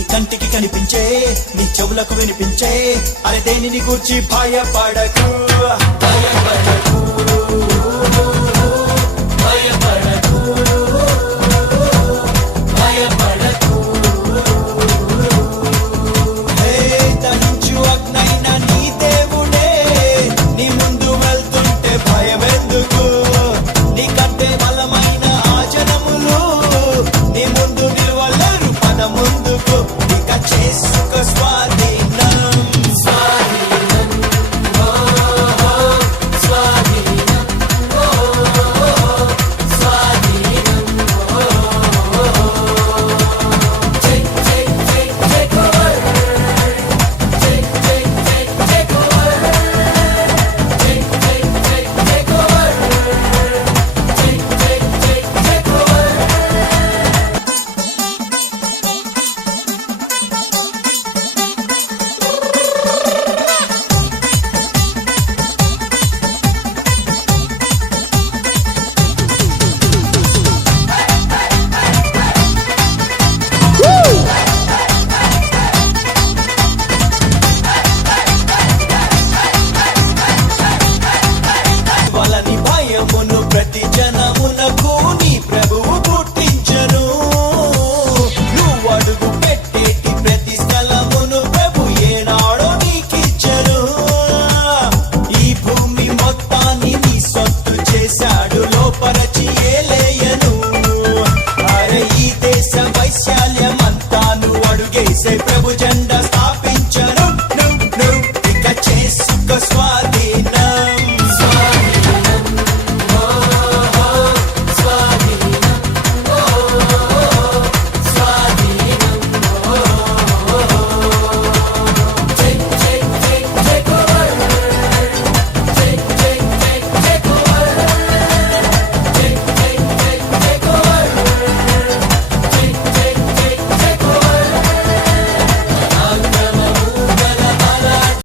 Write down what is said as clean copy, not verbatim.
నీ కంటికి కనిపించే నీ చెవులకు వినిపించే అరే దేనిని గూర్చి భయపడకు భయపడకు భయపడకు భయపడకు హే తనుచు అగ్నైన నీ దేవుడే నీ ముందు వెళ్తుంటే భయమెందుకు నీకంటే బలమైన ఆ జనములు నీ ముందు నిలవలేరు పద ముందుకు ఇక చేసుకో స్వాధీనం స్వాధీనం స్వాధీనం స్వాధీనం take over take over take over take over వాళ్ళని భయమును ప్రతి జనమునకు నీ ప్రభువు పుట్టించను నువ్వు అడుగు పెట్టేటి ప్రతి స్థలమును ప్రభు ఏనాడో నీకిచ్చను ఈ భూమి మొత్తాన్ని నీ సొత్తు చేశాడు లోపరచి ఏలేయను అరే ఈ దేశ వైశాల్యమంతా నువ్వు అడుగేసే ప్రభు జెండా